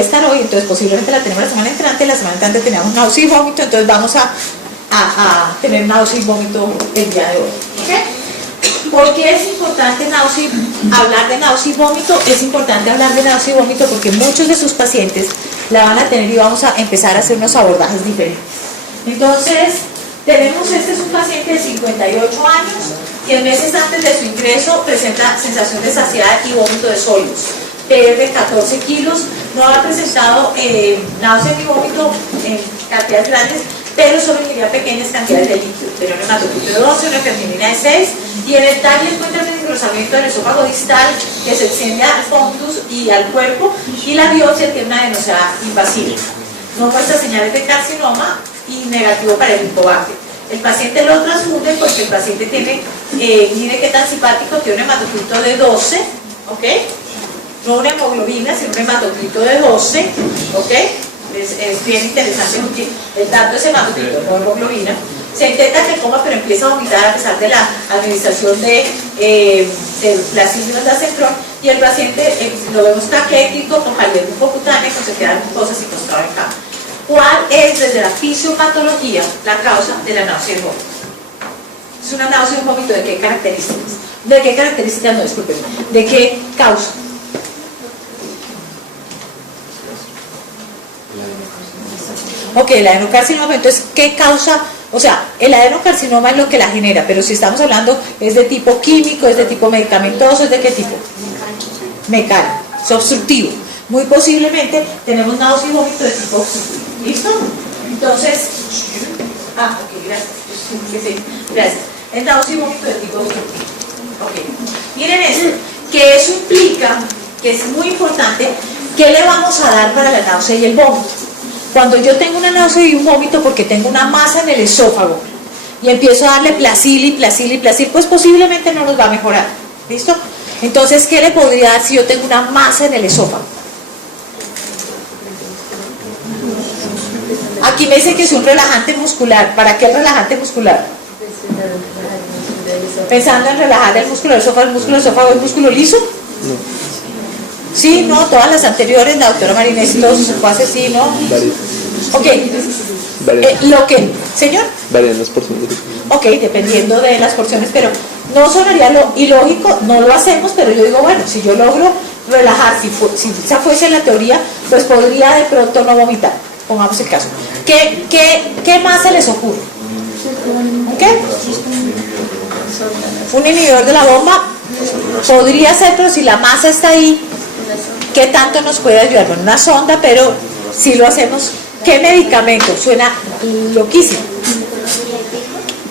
estar hoy, entonces posiblemente la tenemos la semana entrante teníamos náusea y vómito, entonces vamos a tener náusea y vómito el día de hoy. ¿Okay? ¿Por qué es importante hablar de náusea y vómito? Es importante hablar de náusea y vómito porque muchos de sus pacientes la van a tener y vamos a empezar a hacer unos abordajes diferentes. Entonces, este es un paciente de 58 años que meses antes de su ingreso presenta sensación de saciedad y vómito de sólidos. Pierde 14 kilos, no ha presentado náusea ni vómito en cantidades grandes, pero solo ingería pequeñas cantidades de líquido. Tenía un hematocrito de 12, una fermenina de 6, y en el TAC encuentra el engrosamiento del esófago distal que se extiende al fundus y al cuerpo, y la biopsia tiene una adenosea invasiva. No muestra señales de carcinoma y negativo para el licobacter. El paciente lo transfunde porque el paciente mide qué tan simpático, tiene un hematocrito de 12, ¿ok? No una hemoglobina, sino un hematocrito de 12, ¿ok? Es bien interesante porque el dato es hematocrito, no hemoglobina. Se intenta que coma, pero empieza a vomitar a pesar de la administración de las síndromes de Acentron, y el paciente lo vemos caquético, con pálida mucocutánea, con sequedad mucosa y postrado en cama. ¿Cuál es, desde la fisiopatología, la causa de la náusea y vómito? Es una náusea y un vómito ¿de qué características? ¿De qué características? No, disculpen. ¿De qué causa? Ok, el adenocarcinoma, entonces, ¿qué causa? O sea, el adenocarcinoma es lo que la genera, pero si estamos hablando, ¿es de tipo químico, es de tipo medicamentoso, es de qué tipo? Mecánico, es obstructivo. Muy posiblemente tenemos náusea y vómito de tipo obstructivo. ¿Listo? Entonces, ok, gracias. Gracias. El náusea y vómito de tipo obstructivo. Ok. Miren esto, que eso implica, que es muy importante, ¿qué le vamos a dar para la náusea y el vómito? Cuando yo tengo una náusea y un vómito porque tengo una masa en el esófago y empiezo a darle Placil, pues posiblemente no nos va a mejorar. ¿Listo? Entonces, ¿qué le podría dar si yo tengo una masa en el esófago? Aquí me dice que es un relajante muscular. ¿Para qué el relajante muscular? Pensando en relajar el músculo del esófago. ¿El músculo del esófago es músculo liso? No. Sí, no, todas las anteriores, la doctora Marinés, todo eso se puede hacer, sí, ¿no? Ok. Lo que, señor. Varían las porciones. Ok, dependiendo de las porciones, pero no sonaría lo ilógico, no lo hacemos, pero yo digo, bueno, si yo logro relajar, si esa fuese la teoría, pues podría de pronto no vomitar. Pongamos el caso. ¿Qué más se les ocurre? ¿Ok? Un inhibidor de la bomba podría ser, pero si la masa está ahí, ¿qué tanto nos puede ayudar? Bueno, una sonda, pero si lo hacemos, ¿qué medicamento? Suena loquísimo.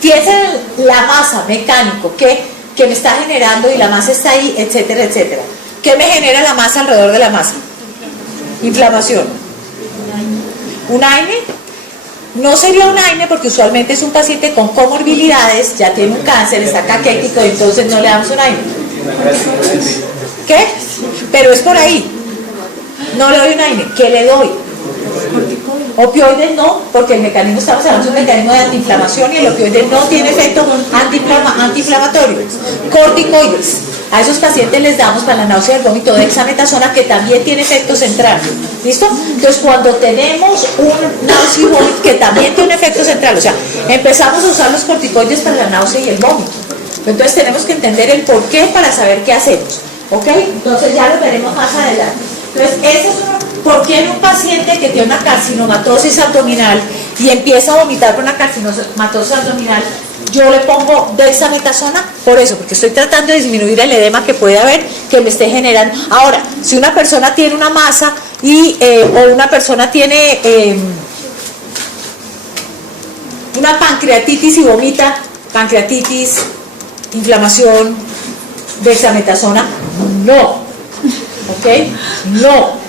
Tiene la masa mecánico que me está generando y la masa está ahí, etcétera, etcétera. ¿Qué me genera la masa alrededor de la masa? Inflamación. ¿Un AINE? No sería un AINE porque usualmente es un paciente con comorbilidades, ya tiene un cáncer, está caquético, entonces no le damos un AINE. ¿Qué? Pero es por ahí. No le doy un AINE. ¿Qué le doy? Opioides no, porque el mecanismo, estamos hablando de un mecanismo de antiinflamación y el opioide no tiene efecto antiinflamatorio. Corticoides. A esos pacientes les damos para la náusea y el vómito dexametasona, que también tiene efecto central. ¿Listo? Entonces, cuando tenemos un náusea y vómito que también tiene un efecto central, o sea, empezamos a usar los corticoides para la náusea y el vómito. Entonces, tenemos que entender el por qué para saber qué hacemos. ¿Ok? Entonces, ya lo veremos más adelante. Entonces, eso es ¿por qué en un paciente que tiene una carcinomatosis abdominal y empieza a vomitar con una carcinomatosis abdominal, yo le pongo dexametasona? Por eso, porque estoy tratando de disminuir el edema que puede haber, que me esté generando. Ahora, si una persona tiene una masa o una persona tiene una pancreatitis y vomita, pancreatitis, inflamación, dexametasona, no. ¿Ok? No.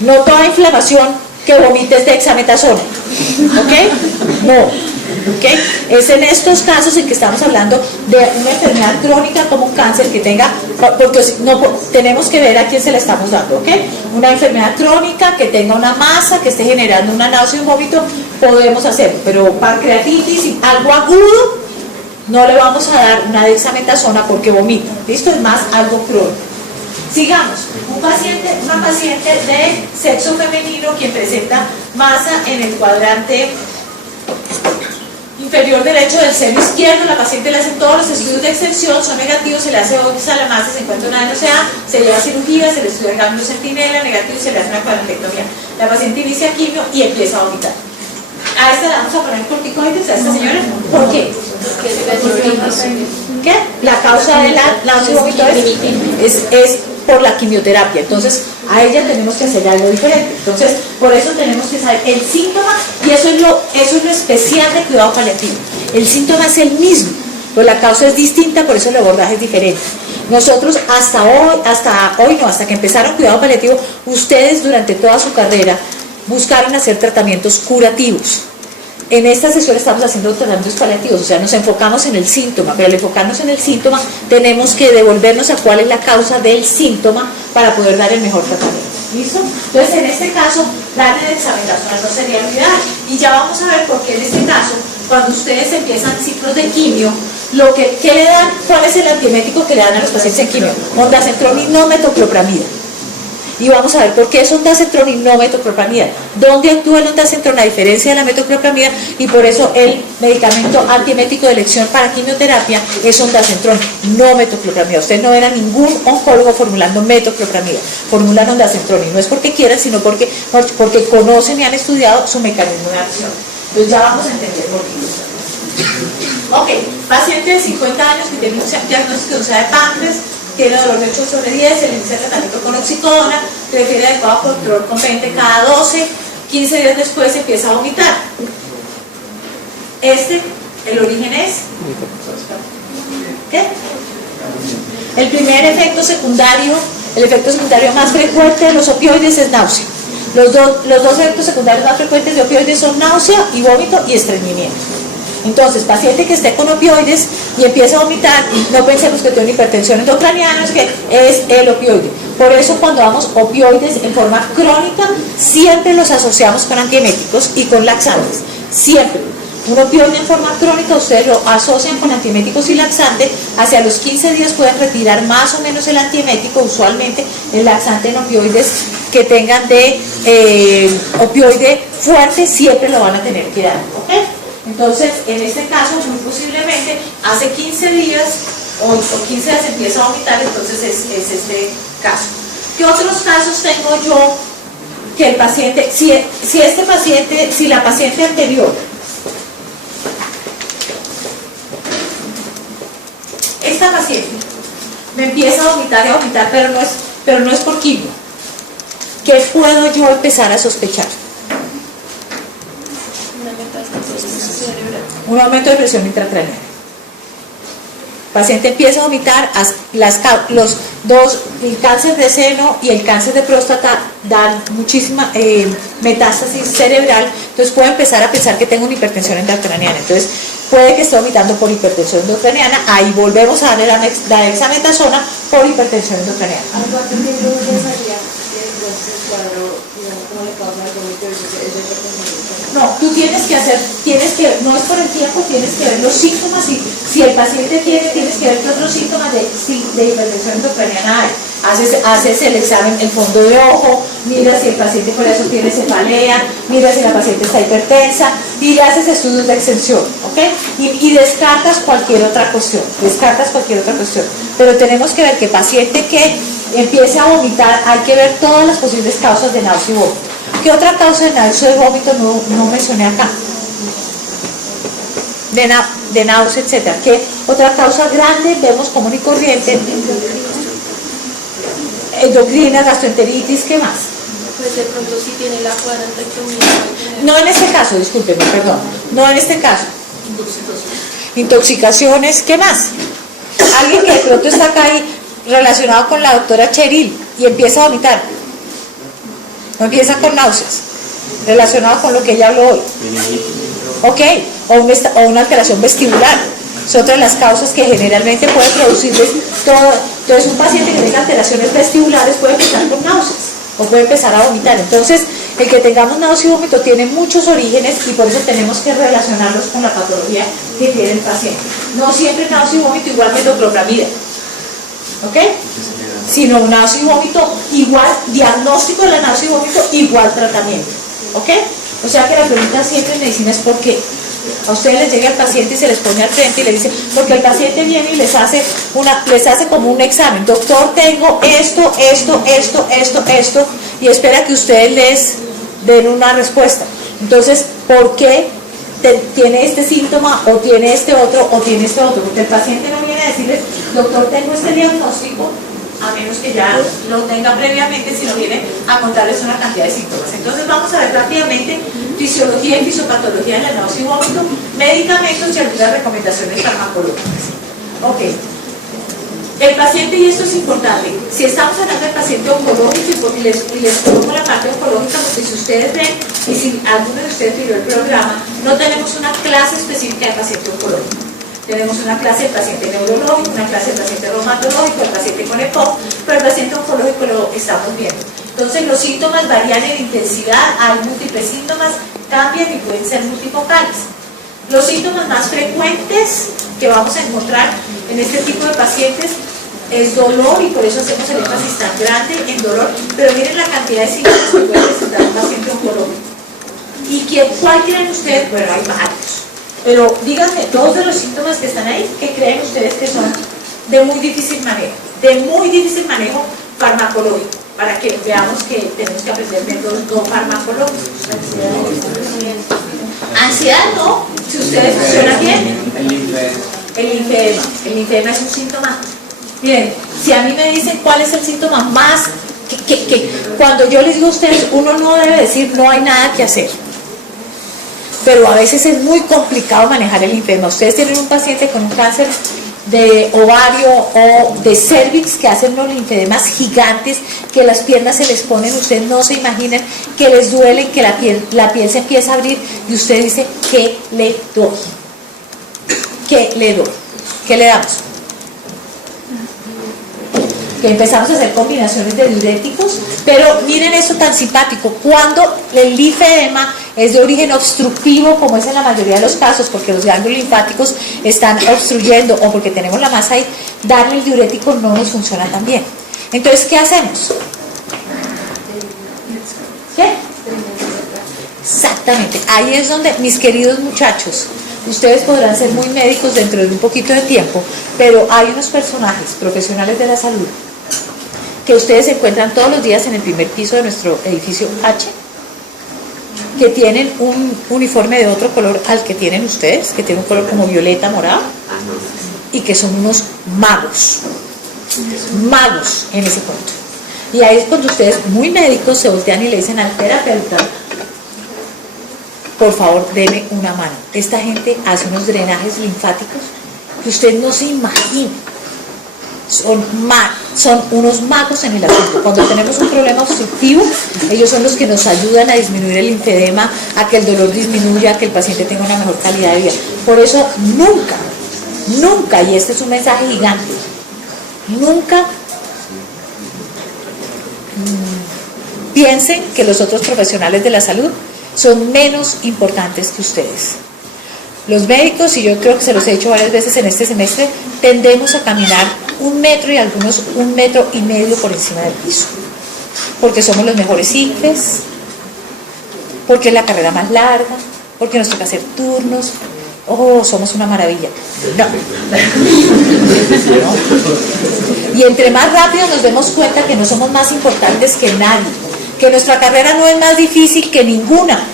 No toda inflamación que vomite es dexametasona. ¿Ok? No. ¿Ok? Es en estos casos en que estamos hablando de una enfermedad crónica como un cáncer que tenga, porque no, tenemos que ver a quién se la estamos dando. ¿Ok? Una enfermedad crónica que tenga una masa, que esté generando una náusea y un vómito, podemos hacerlo. Pero pancreatitis, algo agudo, no le vamos a dar una dexametasona porque vomita. ¿Listo? Es más algo crónico. Sigamos, una paciente de sexo femenino quien presenta masa en el cuadrante inferior derecho del seno izquierdo. La paciente le hace todos los estudios de extensión, son negativos, se le hace OXA, la masa se encuentra una NSA, se lleva a cirugía, se le estudia el ganglio centinela, negativo, se le hace una cuadrantectomía. La paciente inicia quimio y empieza a vomitar. A esta le vamos a poner corticoides, a esta señora. ¿Por qué? ¿Qué? La causa de la náusea y vómito es por la quimioterapia. Entonces, a ella tenemos que hacer algo diferente. Entonces, por eso tenemos que saber el síntoma, y eso es lo especial de cuidado paliativo. El síntoma es el mismo, pero la causa es distinta, por eso el abordaje es diferente. Nosotros hasta que empezaron cuidado paliativo, ustedes durante toda su carrera buscaron hacer tratamientos curativos. En esta sesión estamos haciendo tratamientos paliativos, o sea, nos enfocamos en el síntoma, pero al enfocarnos en el síntoma tenemos que devolvernos a cuál es la causa del síntoma para poder dar el mejor tratamiento. ¿Listo? Entonces, en este caso, darle dexametasona no sería lo ideal. Y ya vamos a ver por qué en este caso, cuando ustedes empiezan ciclos de quimio, ¿qué le dan? ¿Cuál es el antiemético que le dan a los pacientes en quimio? Ondansetron y no metoclopramida. Y vamos a ver por qué es ondansetron y no metoclopramida. ¿Dónde actúa el ondansetron a diferencia de la metoclopramida? Y por eso el medicamento antiemético de elección para quimioterapia es ondansetron, no metoclopramida. Ustedes no ven a ningún oncólogo formulando metoclopramida, formulan ondansetron, y no es porque quieran, sino porque conocen y han estudiado su mecanismo de acción. Entonces ya vamos a entender por qué. Ok, paciente de 50 años que tiene un diagnóstico de úlcera de páncreas, tiene dolor de 8/10, se le inicia el tratamiento con oxicodona, prefiere adecuado control con 20 cada 12, 15 días después empieza a vomitar. El origen es... ¿Qué? El primer efecto secundario, el efecto secundario más frecuente de los opioides es náusea. Los dos efectos secundarios más frecuentes de opioides son náusea y vómito y estreñimiento. Entonces, paciente que esté con opioides y empieza a vomitar, no pensemos que tiene una hipertensión endocraniana, es que es el opioide. Por eso cuando damos opioides en forma crónica, siempre los asociamos con antieméticos y con laxantes. Siempre. Un opioide en forma crónica, ustedes lo asocian con antieméticos y laxantes. Hacia los 15 días pueden retirar más o menos el antiemético. Usualmente el laxante en opioides que tengan de opioide fuerte siempre lo van a tener que dar. ¿Ok? Entonces, en este caso, muy posiblemente, hace 15 días o 15 días empieza a vomitar, entonces es este caso. ¿Qué otros casos tengo yo que el paciente, si la paciente anterior, esta paciente me empieza a vomitar, pero no es por quimio, ¿qué puedo yo empezar a sospechar? Un aumento de presión intracraneal. El paciente empieza a vomitar, el cáncer de seno y el cáncer de próstata dan muchísima metástasis cerebral, entonces puede empezar a pensar que tengo una hipertensión intracraneana. Entonces puede que esté vomitando por hipertensión intracraneana, ahí volvemos a darle la dexametasona por hipertensión intracraneana. No, tú tienes que, no es por el tiempo, tienes que ver los síntomas, y si el paciente tienes que ver qué otros síntomas de hipertensión intracraneana hay. Haces el examen, el fondo de ojo, mira si el paciente por eso tiene cefalea, mira si la paciente está hipertensa, y le haces estudios de extensión, ¿ok? Y descartas cualquier otra cuestión, pero tenemos que ver que paciente que empiece a vomitar, hay que ver todas las posibles causas de náusea y vómito. ¿Qué otra causa de náusea y vómito no mencioné acá? De náusea, etcétera. ¿Qué otra causa grande vemos común y corriente? Endocrina, gastroenteritis, ¿qué más? Pues de pronto si tiene la cuadrantectomía. No en este caso, discúlpeme, perdón. No en este caso. Intoxicaciones, ¿qué más? Alguien que de pronto está acá ahí relacionado con la doctora Cheryl y empieza a vomitar. No empieza con náuseas, relacionado con lo que ella habló hoy. Ok, o una alteración vestibular. Es otra de las causas que generalmente puede producirles todo. Entonces, un paciente que tenga alteraciones vestibulares puede empezar con náuseas o puede empezar a vomitar. Entonces, el que tengamos náusea y vómito tiene muchos orígenes y por eso tenemos que relacionarlos con la patología que tiene el paciente. No siempre náusea y vómito igual metoclopramida. ¿Ok? sino náusea y vómito igual, diagnóstico de la náusea y vómito igual tratamiento, ¿ok? O sea que la pregunta siempre en medicina es ¿por qué? A ustedes les llega el paciente y se les pone al frente y le dice, porque el paciente viene y les hace como un examen, doctor, tengo esto, y espera que ustedes les den una respuesta. Entonces, ¿por qué tiene este síntoma o tiene este otro o tiene este otro? Porque el paciente no viene a decirles, doctor, tengo este diagnóstico, a menos que ya lo tenga previamente, sino viene a contarles una cantidad de síntomas. Entonces vamos a ver rápidamente fisiología y fisiopatología de la náusea y vómito, medicamentos y algunas recomendaciones farmacológicas. Ok. El paciente, y esto es importante, si estamos hablando del paciente oncológico, y les coloco la parte oncológica, porque si ustedes ven, y si alguno de ustedes vio el programa, no tenemos una clase específica de paciente oncológico. Tenemos una clase de paciente neurológico, una clase de paciente reumatológico, el paciente con EPOC, pero el paciente oncológico lo estamos viendo. Entonces los síntomas varían en intensidad, hay múltiples síntomas, cambian y pueden ser multifocales. Los síntomas más frecuentes que vamos a encontrar en este tipo de pacientes es dolor, y por eso hacemos el énfasis tan grande en dolor, pero miren la cantidad de síntomas que puede presentar un paciente oncológico. ¿Y cuál creen ustedes? Bueno, hay varios. Pero díganme, dos de los síntomas que están ahí, ¿qué creen ustedes que son de muy difícil manejo farmacológico? Para que veamos que tenemos que aprender métodos no farmacológicos. Ansiedad, ¿no? Si ustedes funcionan bien. El linfedema es un síntoma. Miren, si a mí me dicen cuál es el síntoma más que cuando yo les digo a ustedes, uno no debe decir no hay nada que hacer. Pero a veces es muy complicado manejar el linfedema. Ustedes tienen un paciente con un cáncer de ovario o de cervix que hacen unos linfedemas gigantes, que las piernas se les ponen, ustedes no se imaginan, que les duele, que la piel se empieza a abrir, y usted dice, ¿qué le doy? ¿Qué le doy? ¿Qué le damos? Que empezamos a hacer combinaciones de diuréticos, pero miren eso tan simpático, cuando el linfedema es de origen obstructivo, como es en la mayoría de los casos, porque los ganglios linfáticos están obstruyendo o porque tenemos la masa ahí, darle el diurético no nos funciona tan bien. Entonces, ¿qué hacemos? ¿Qué? Exactamente, ahí es donde, mis queridos muchachos, ustedes podrán ser muy médicos dentro de un poquito de tiempo, pero hay unos personajes profesionales de la salud que ustedes encuentran todos los días en el primer piso de nuestro edificio H, que tienen un uniforme de otro color al que tienen ustedes, que tiene un color como violeta, morado, y que son unos magos en ese punto. Y ahí es cuando ustedes, muy médicos, se voltean y le dicen al terapeuta, por favor, deme una mano. Esta gente hace unos drenajes linfáticos que usted no se imagina. Son unos magos en el asunto. Cuando tenemos un problema obstructivo, ellos son los que nos ayudan a disminuir el linfedema, a que el dolor disminuya, a que el paciente tenga una mejor calidad de vida. Por eso nunca, y este es un mensaje gigante, nunca piensen que los otros profesionales de la salud son menos importantes que ustedes. Los médicos, y yo creo que se los he dicho varias veces en este semestre, tendemos a caminar 1 metro y algunos 1,5 metros por encima del piso, porque somos los mejores ICFES, porque es la carrera más larga, porque nos toca hacer turnos. Somos una maravilla. No. Y entre más rápido nos demos cuenta que no somos más importantes que nadie, que nuestra carrera no es más difícil que ninguna.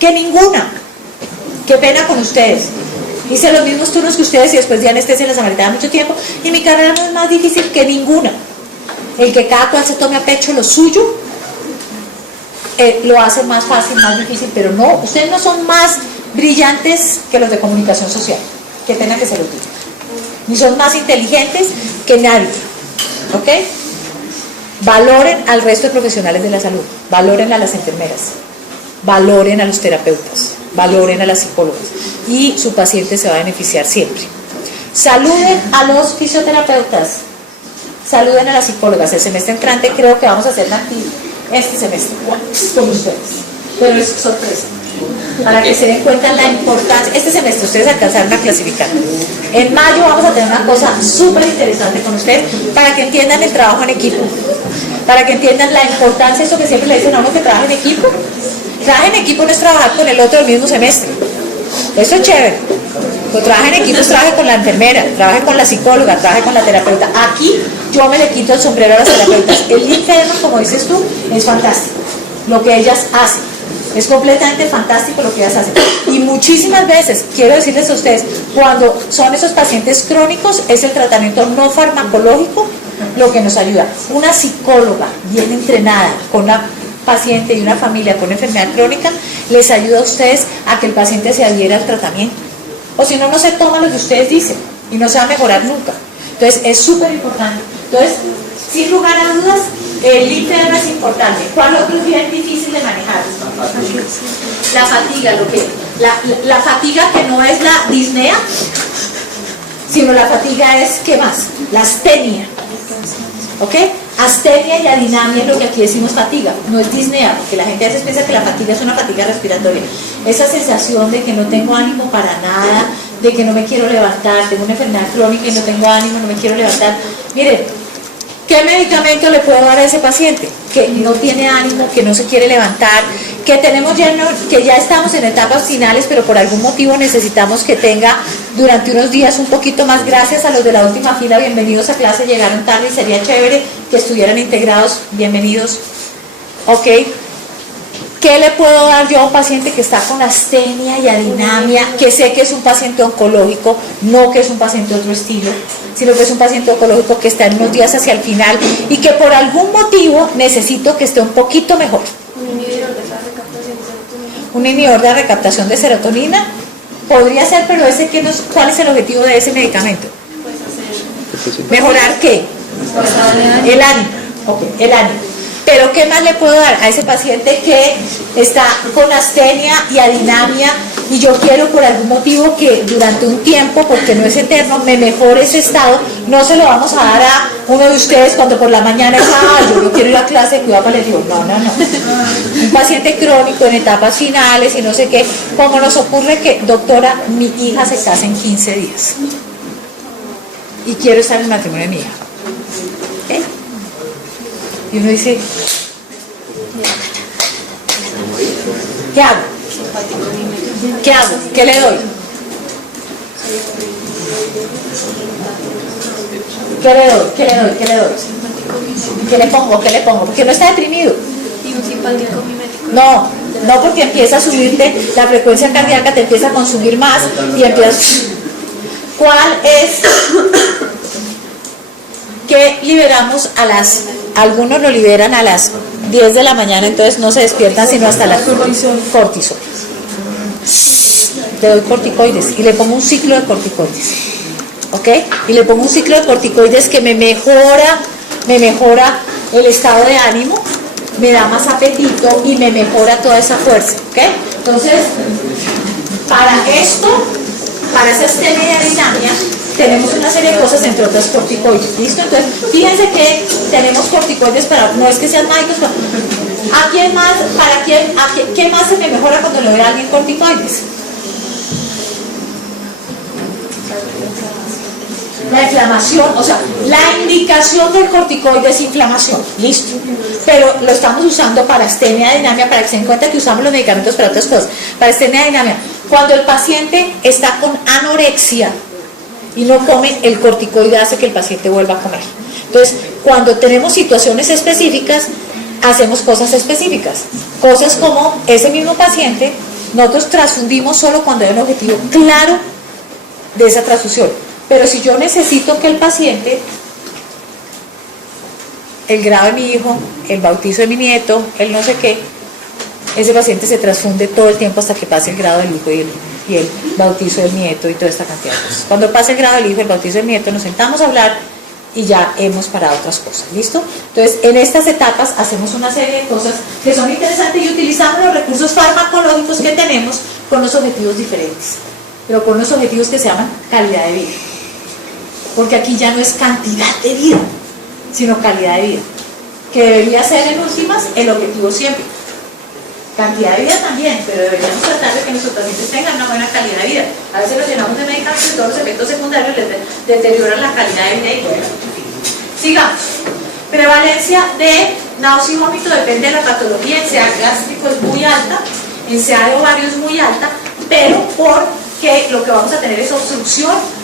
Qué pena con ustedes. Hice los mismos turnos que ustedes y después de anestesia en la Samaritana mucho tiempo, y mi carrera no es más difícil que ninguna. El que cada cual se tome a pecho lo suyo lo hace más fácil, más difícil, pero no, ustedes no son más brillantes que los de comunicación social, que tengan que ser útiles, ni son más inteligentes que nadie, ¿ok? Valoren al resto de profesionales de la salud, valoren a las enfermeras, valoren a los terapeutas, valoren a las psicólogas, y su paciente se va a beneficiar siempre. Saluden a los fisioterapeutas, saluden a las psicólogas. El semestre entrante creo que vamos a hacer este semestre con ustedes. pero es sorpresa. Para que se den cuenta la importancia. Este semestre ustedes alcanzaron a clasificar. En mayo vamos a tener una cosa súper interesante con ustedes para que entiendan el trabajo en equipo, para que entiendan la importancia, eso que siempre le dicen a uno que trabaja en equipo. Trabajar en equipo no es trabajar con el otro del mismo semestre. Eso es chévere. Pero trabajar en equipo es trabajar con la enfermera, trabajar con la psicóloga, trabajar con la terapeuta. Aquí yo me le quito el sombrero a las terapeutas. El linfedema, como dices tú, es fantástico. Lo que ellas hacen. Es completamente fantástico lo que ellas hacen. Y muchísimas veces, quiero decirles a ustedes, cuando son esos pacientes crónicos, es el tratamiento no farmacológico lo que nos ayuda. Una psicóloga bien entrenada con una paciente y una familia con enfermedad crónica, les ayuda a ustedes a que el paciente se adhiera al tratamiento. O si no, no se toma lo que ustedes dicen y no se va a mejorar nunca. Entonces, es súper importante. Entonces, sin lugar a dudas, el linfedema es importante. ¿Cuál otro es bien difícil de manejar? La fatiga, la fatiga que no es la disnea, sino la fatiga es, ¿qué más? La astenia. ¿Ok? Astenia y adinamia es lo que aquí decimos fatiga, no es disnea, porque la gente a veces piensa que la fatiga es una fatiga respiratoria. Esa sensación de que no tengo ánimo para nada, de que no me quiero levantar, tengo una enfermedad crónica y no tengo ánimo, no me quiero levantar. Miren, ¿qué medicamento le puedo dar a ese paciente que no tiene ánimo, que no se quiere levantar, que tenemos que ya estamos en etapas finales, pero por algún motivo necesitamos que tenga durante unos días un poquito más? Gracias a los de la última fila, bienvenidos a clase, llegaron tarde y sería chévere que estuvieran integrados, bienvenidos. Ok, ¿qué le puedo dar yo a un paciente que está con astenia y adinamia, que sé que es un paciente oncológico, no que es un paciente de otro estilo, sino que es un paciente oncológico que está en unos días hacia el final y que por algún motivo necesito que esté un poquito mejor? Un inhibidor de la recaptación de serotonina podría ser, pero ese que nos, ¿cuál es el objetivo de ese medicamento? ¿Mejorar qué? El ánimo. Ok, el ánimo. Pero ¿qué más le puedo dar a ese paciente que está con astenia y adinamia y yo quiero por algún motivo que durante un tiempo, porque no es eterno, me mejore ese estado? No se lo vamos a dar a uno de ustedes cuando por la mañana es, yo no quiero ir a clase de cuidado paliativo. No. Un paciente crónico en etapas finales y no sé qué, como nos ocurre que, doctora, mi hija se casa en 15 días y quiero estar en el matrimonio de mi hija. ¿Eh? Y uno dice, ¿qué hago? ¿Qué hago? ¿Qué le doy? ¿Qué le doy? ¿Qué le doy? ¿Qué le doy? ¿Qué le pongo? ¿Qué le pongo? Porque no está deprimido. Y un simpático mimético. No, porque empieza a subirte la frecuencia cardíaca, te empieza a consumir más y empiezas. ¿Cuál es? Que liberamos algunos lo liberan a las 10 de la mañana, entonces no se despiertan sino hasta las cortisol. Le doy corticoides y le pongo un ciclo de corticoides, ¿ok? Y le pongo un ciclo de corticoides que me mejora el estado de ánimo, me da más apetito y me mejora toda esa fuerza, ¿ok? Entonces, para esto, para esa astenia y adinamia, tenemos una serie de cosas, entre otras corticoides, ¿listo? Entonces, fíjense que tenemos corticoides para, no es que sean mágicos, ¿a quién más, qué más se me mejora cuando le doy a alguien corticoides? La inflamación, o sea, la indicación del corticoide es inflamación, listo. Pero lo estamos usando para astenia y adinamia, para que se den cuenta que usamos los medicamentos para otras cosas. Para astenia y adinamia, cuando el paciente está con anorexia y no come, el corticoide hace que el paciente vuelva a comer. Entonces, cuando tenemos situaciones específicas, hacemos cosas específicas. Cosas como ese mismo paciente, nosotros transfundimos solo cuando hay un objetivo claro de esa transfusión. Pero si yo necesito que el paciente, el grado de mi hijo, el bautizo de mi nieto, el no sé qué, ese paciente se transfunde todo el tiempo hasta que pase el grado del hijo y el bautizo del nieto y toda esta cantidad de cosas. Cuando pase el grado del hijo, el bautizo del nieto, nos sentamos a hablar y ya hemos parado otras cosas, ¿listo? Entonces, en estas etapas hacemos una serie de cosas que son interesantes y utilizamos los recursos farmacológicos que tenemos con los objetivos diferentes, pero con los objetivos que se llaman calidad de vida. Porque aquí ya no es cantidad de vida, sino calidad de vida, que debería ser en últimas el objetivo siempre. Cantidad de vida también, pero deberíamos tratar de que nuestros pacientes tengan una buena calidad de vida. A veces los llenamos de medicamentos y todos los efectos secundarios les deterioran la calidad de vida y bueno. Sigamos. Prevalencia de náusea y vómito depende de la patología. En SEA gástrico es muy alta, en SEA de ovario es muy alta, pero porque lo que vamos a tener es obstrucción